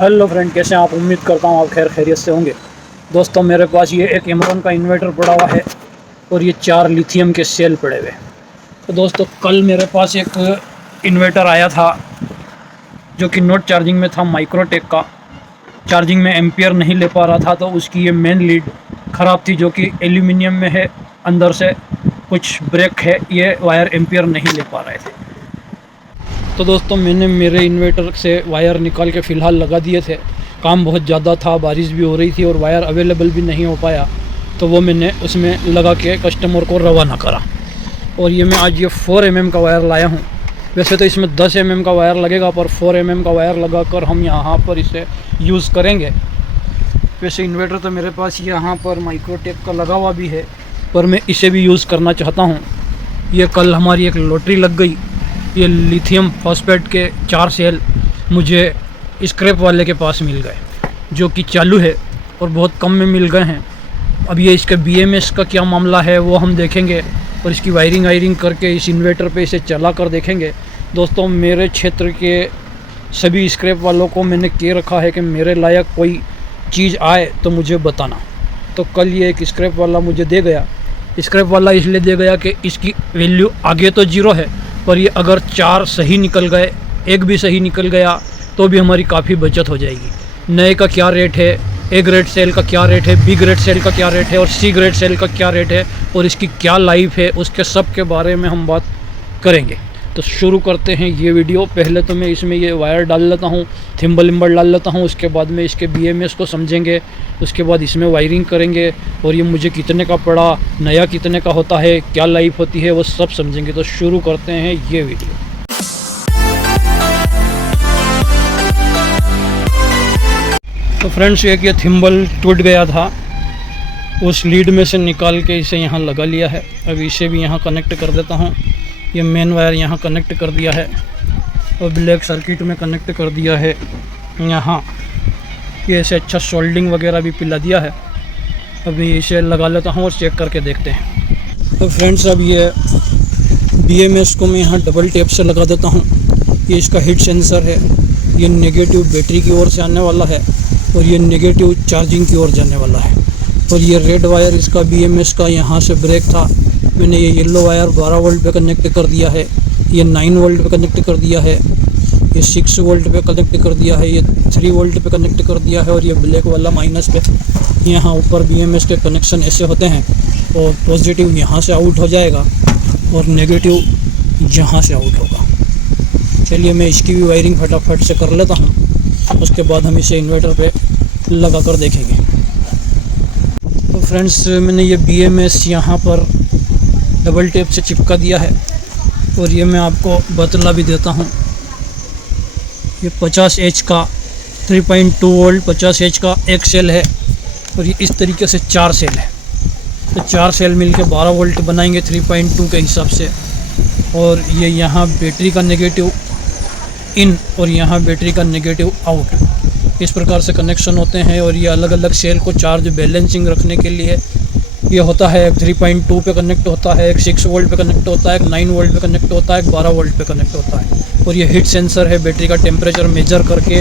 Hello friend, कैसे हैं आप? उम्मीद करता हूँ आप खैर खैरियत से होंगे। दोस्तों, मेरे पास ये एक एमरॉन का इन्वर्टर पड़ा हुआ है और ये 4 लिथियम के सेल पड़े हुए। तो दोस्तों, कल मेरे पास एक इन्वर्टर आया था जो कि नोट चार्जिंग में था, माइक्रोटेक का। चार्जिंग में एम्पियर नहीं ले पा रहा था, तो उसकी ये मेन लीड ख़राब थी जो कि एल्यूमिनियम में है। अंदर से कुछ ब्रेक है, ये वायर एम्पियर नहीं ले पा रहे थे। तो दोस्तों, मैंने मेरे इन्वर्टर से वायर निकाल के फ़िलहाल लगा दिए थे। काम बहुत ज़्यादा था, बारिश भी हो रही थी और वायर अवेलेबल भी नहीं हो पाया, तो वो मैंने उसमें लगा के कस्टमर को रवाना करा। और ये मैं आज ये 4 mm का वायर लाया हूँ। वैसे तो इसमें 10 mm का वायर लगेगा, पर 4 mm का वायर लगा कर हम यहाँ पर इसे यूज़ करेंगे। वैसे इन्वर्टर तो मेरे पास यहाँ पर माइक्रोटेक का लगा हुआ भी है, पर मैं इसे भी यूज़ करना चाहता हूँ। ये कल हमारी एक लॉटरी लग गई। ये लिथियम फॉस्फेट के 4 सेल मुझे स्क्रैप वाले के पास मिल गए, जो कि चालू है और बहुत कम में मिल गए हैं। अब ये इसके BMS का क्या मामला है वो हम देखेंगे और इसकी वायरिंग करके इस इन्वर्टर पे इसे चला कर देखेंगे। दोस्तों, मेरे क्षेत्र के सभी स्क्रैप वालों को मैंने कह रखा है कि मेरे लायक कोई चीज़ आए तो मुझे बताना। तो कल ये एक स्क्रैप वाला मुझे दे गया। स्क्रैप वाला इसलिए दे गया कि इसकी वैल्यू आगे तो 0 है, पर ये अगर 4 सही निकल गए, एक भी सही निकल गया, तो भी हमारी काफ़ी बचत हो जाएगी। नए का क्या रेट है, A ग्रेड सेल का क्या रेट है, B ग्रेड सेल का क्या रेट है और C ग्रेड सेल का क्या रेट है और इसकी क्या लाइफ है, उसके सब के बारे में हम बात करेंगे। तो शुरू करते हैं ये वीडियो। पहले तो मैं इसमें ये वायर डाल लेता हूँ, थिम्बल विम्बल डाल लेता हूँ, उसके बाद में इसके BMS को समझेंगे, उसके बाद इसमें वायरिंग करेंगे और ये मुझे कितने का पड़ा, नया कितने का होता है, क्या लाइफ होती है, वो सब समझेंगे। तो शुरू करते हैं ये वीडियो। तो फ्रेंड्स, एक ये थिम्बल टूट गया था, उस लीड में से निकाल के इसे यहाँ लगा लिया है। अब इसे भी यहाँ कनेक्ट कर देता हूँ। ये मेन वायर यहाँ कनेक्ट कर दिया है और ब्लैक सर्किट में कनेक्ट कर दिया है यहाँ। ये ऐसे अच्छा सोल्डिंग वगैरह भी पिला दिया है। अभी इसे लगा लेता हूँ और चेक करके देखते हैं। तो फ्रेंड्स, अब ये BMS को मैं यहाँ डबल टेप से लगा देता हूँ। ये इसका हीट सेंसर है। ये नेगेटिव बैटरी की ओर से आने वाला है और ये नेगेटिव चार्जिंग की ओर जाने वाला है। और ये रेड वायर इसका BMS का यहाँ से ब्रेक था। मैंने ये येलो वायर 12 वोल्ट पे कनेक्ट कर दिया है, ये 9 वोल्ट पे कनेक्ट कर दिया है, ये 6 वोल्ट पे कनेक्ट कर दिया है, ये 3 वोल्ट पे कनेक्ट कर दिया है और ये ब्लैक वाला माइनस पे। यहाँ ऊपर BMS के कनेक्शन ऐसे होते हैं और पॉजिटिव यहाँ से आउट हो जाएगा और नेगेटिव यहाँ से आउट होगा। चलिए, मैं इसकी भी वायरिंग फटाफट से कर लेता हूँ, उसके बाद हम इसे इन्वर्टर पे लगा कर देखेंगे। तो फ्रेंड्स, मैंने ये BMS यहाँ पर डबल टेप से चिपका दिया है और ये मैं आपको बतला भी देता हूँ। ये 50H का 3.2 वोल्ट 50H का एक सेल है और ये इस तरीके से 4 सेल है। तो 4 सेल मिलके 12 वोल्ट बनाएंगे 3.2 के हिसाब से। और ये यहाँ बैटरी का नेगेटिव इन और यहाँ बैटरी का नेगेटिव आउट, इस प्रकार से कनेक्शन होते हैं। और ये अलग अलग सेल को चार्ज बैलेंसिंग रखने के लिए ये होता है। एक 3.2 पे कनेक्ट होता है, एक 6 वोल्ट पे कनेक्ट होता है, एक 9 वोल्ट पे कनेक्ट होता है, एक 12 वोल्ट पे कनेक्ट होता है। और ये हीट सेंसर है, बैटरी का टेम्परेचर मेजर करके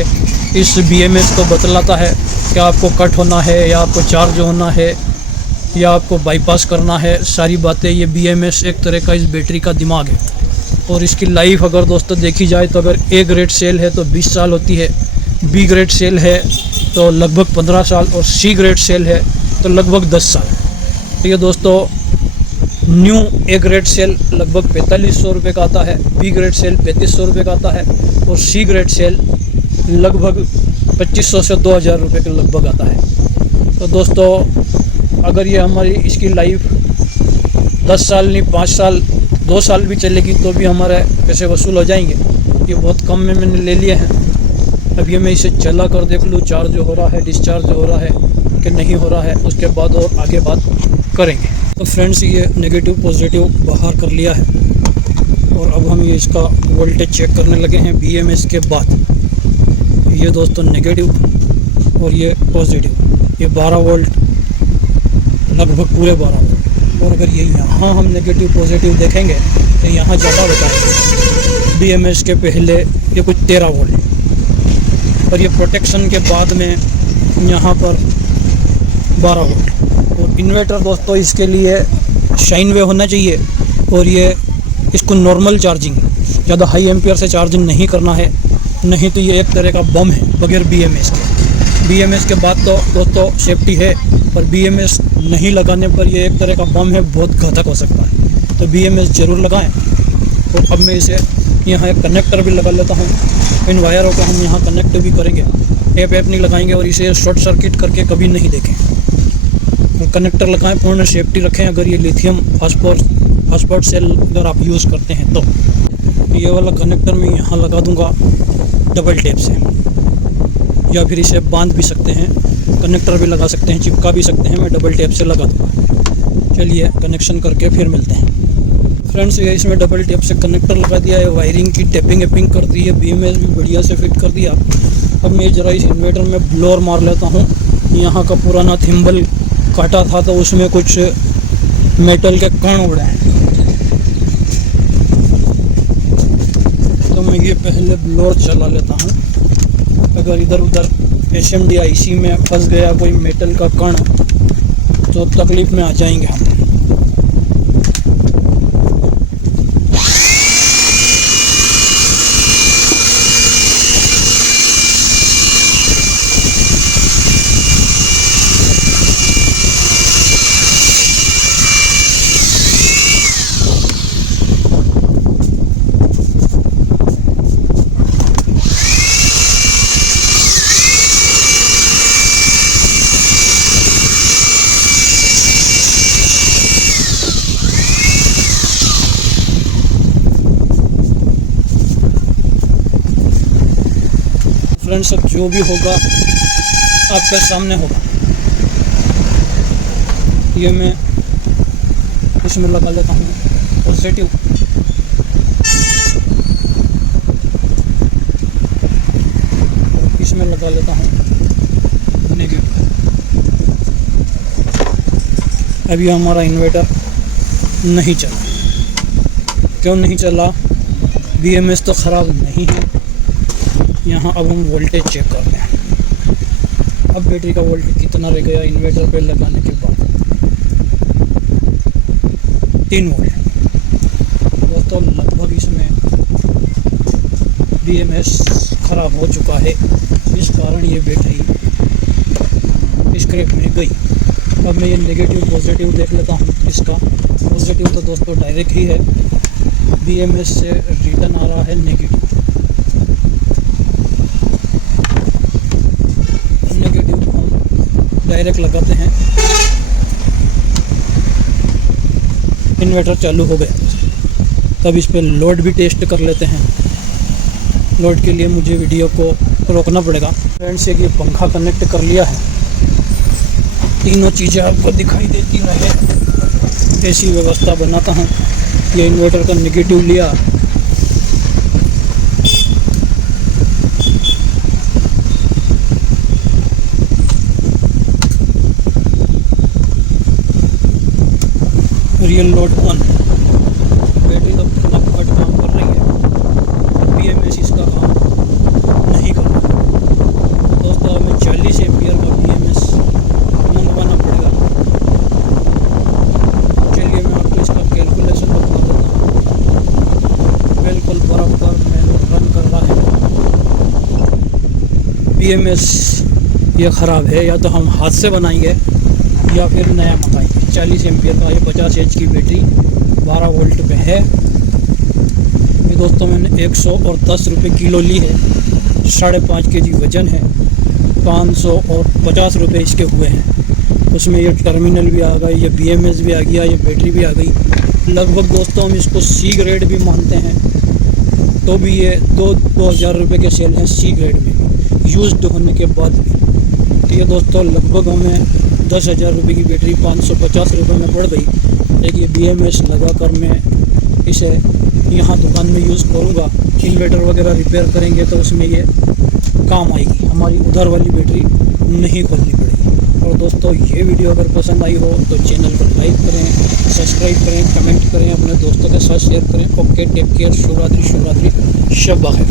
इस BMS को बतलाता है कि आपको कट होना है या आपको चार्ज होना है या आपको बाईपास करना है। सारी बातें ये BMS एक तरह का इस बैटरी का दिमाग है। और इसकी लाइफ अगर दोस्तों देखी जाए तो अगर A ग्रेड सेल है तो 20 साल होती है, B ग्रेड सेल है तो लगभग 15 साल और C ग्रेड सेल है तो लगभग 10 साल। तो ये दोस्तों, न्यू A ग्रेड सेल लगभग 4500 रुपये का आता है, B ग्रेड सेल 3500 रुपये का आता है और C ग्रेड सेल लगभग 2500 से 2000 रुपये के लगभग आता है। तो दोस्तों, अगर ये हमारी इसकी लाइफ 10 साल नहीं 5 साल 2 साल भी चलेगी तो भी हमारे पैसे वसूल हो जाएंगे। ये बहुत कम में मैंने ले लिए हैं। अब ये मैं इसे चला कर देख लूँ, चार्ज हो रहा है, डिस्चार्ज हो रहा है कि नहीं हो रहा है, उसके बाद और आगे बात करेंगे। तो फ्रेंड्स, ये नेगेटिव पॉजिटिव बाहर कर लिया है और अब हम ये इसका वोल्टेज चेक करने लगे हैं BMS के बाद। ये दोस्तों नेगेटिव और ये पॉजिटिव, ये 12 वोल्ट, लगभग पूरे 12 वोल्ट। और अगर ये यहाँ हम नेगेटिव पॉजिटिव देखेंगे तो यहाँ ज़्यादा बताएंगे। BMS के पहले ये कुछ 13 वोल्ट और ये प्रोटेक्शन के बाद में यहाँ पर 12 वोल्ट। और इन्वर्टर दोस्तों इसके लिए शाइन वे होना चाहिए, और ये इसको नॉर्मल चार्जिंग, ज़्यादा हाई एम्पियर से चार्जिंग नहीं करना है, नहीं तो ये एक तरह का बम है बगैर BMS के। BMS के बाद तो दोस्तों सेफ्टी है, पर BMS नहीं लगाने पर ये एक तरह का बम है, बहुत घातक हो सकता है। तो BMS ज़रूर लगाएं। और अब मैं इसे यहाँ एक कनेक्टर भी लगा लेता हूँ। इन वायरों को हम यहाँ कनेक्ट भी करेंगे, टेप नहीं लगाएंगे और इसे शॉर्ट सर्किट करके कभी नहीं देखें। तो कनेक्टर लगाएं, पूर्ण सेफ्टी रखें। अगर ये लिथियम फास्फोरेट सेल अगर आप यूज़ करते हैं तो ये वाला कनेक्टर मैं यहाँ लगा दूँगा डबल टेप से, या फिर इसे बांध भी सकते हैं, कनेक्टर भी लगा सकते हैं, चिपका भी सकते हैं। मैं डबल टेप से लगा दूँगा। चलिए कनेक्शन करके फिर मिलते हैं। फ्रेंड्स ये इसमें डबल टेप से कनेक्टर लगा दिया है, वायरिंग की टेपिंग कर दी है, BMS भी बढ़िया से फिट कर दिया। अब मैं ज़रा इस इन्वर्टर में ब्लोअर मार लेता हूँ। यहाँ का पुराना थिम्बल काटा था तो उसमें कुछ मेटल के कण उड़े हैं, तो मैं ये पहले ब्लोअर चला लेता हूँ। अगर इधर उधर SMD IC में फंस गया कोई मेटल का कण तो तकलीफ़ में आ जाएंगे हम। फ्रेंड्स अब जो भी होगा आपके सामने होगा। ये मैं इसमें लगा लेता हूँ पॉजिटिव, इसमें लगा लेता हूँ नेगेटिव। अभी हमारा इन्वर्टर नहीं चला। क्यों नहीं चला? BMS तो ख़राब नहीं है। यहाँ अब हम वोल्टेज चेक करते हैं। अब बैटरी का वोल्टेज कितना रह गया इन्वर्टर पे लगाने के बाद? 3 वोल्ट। दोस्तों लगभग इसमें BMS ख़राब हो चुका है, इस कारण ये बैटरी स्क्रैप में गई। अब मैं ये नेगेटिव पॉजिटिव देख लेता हूँ। इसका पॉजिटिव तो दोस्तों डायरेक्ट ही है, BMS से रिटर्न आ रहा है नेगेटिव। डायरेक्ट लगाते हैं, इन्वर्टर चालू हो गया। तब इस पर लोड भी टेस्ट कर लेते हैं। लोड के लिए मुझे वीडियो को रोकना पड़ेगा। फ्रेंड्स एक ये पंखा कनेक्ट कर लिया है, तीनों चीज़ें आपको दिखाई देती रहे। ऐसी व्यवस्था बनाता हूँ। ये इन्वर्टर का नेगेटिव लिया, रियल लोड ऑन। बैटरी तो फटाफट काम कर रही है, BMS इसका काम नहीं कर रहा। दोस्तों हमें 40 एम्पियर का BMS मंगवाना पड़ेगा। चलिए मैं आपको इसका कैलकुलेशन बता देता हूँ। बिल्कुल बराबर मैनुअल रन कर रहा है। BMS ये ख़राब है, या तो हम हाथ से बनाएंगे या फिर नया मंगाएंगे। 40 एम्पियर का ये 50 H की बैटरी 12 वोल्ट पे है। ये दोस्तों मैंने 110 रुपये किलो ली है, 5.5 kg वज़न है, 550 रुपये इसके हुए हैं। उसमें ये टर्मिनल भी आ गई, ये BMS भी आ गया, ये बैटरी भी आ गई। लगभग दोस्तों हम इसको C ग्रेड भी मानते हैं, तो भी ये 2,000 रुपये के सेल हैं C ग्रेड में यूज्ड होने के बाद भी। तो ये दोस्तों लगभग हमें 10,000 रुपये की बैटरी 550 रुपये में पड़ गई। एक ये BMS लगा कर मैं इसे यहाँ दुकान में यूज़ करूँगा। इन्वर्टर वगैरह रिपेयर करेंगे तो उसमें ये काम आएगी, हमारी उधर वाली बैटरी नहीं खोलनी पड़ेगी। और दोस्तों ये वीडियो अगर पसंद आई हो तो चैनल को लाइक करें, सब्सक्राइब करें, कमेंट करें, अपने दोस्तों के साथ शेयर करें। ओके, टेक केयर, शुभ रात्रि, शब बखैर।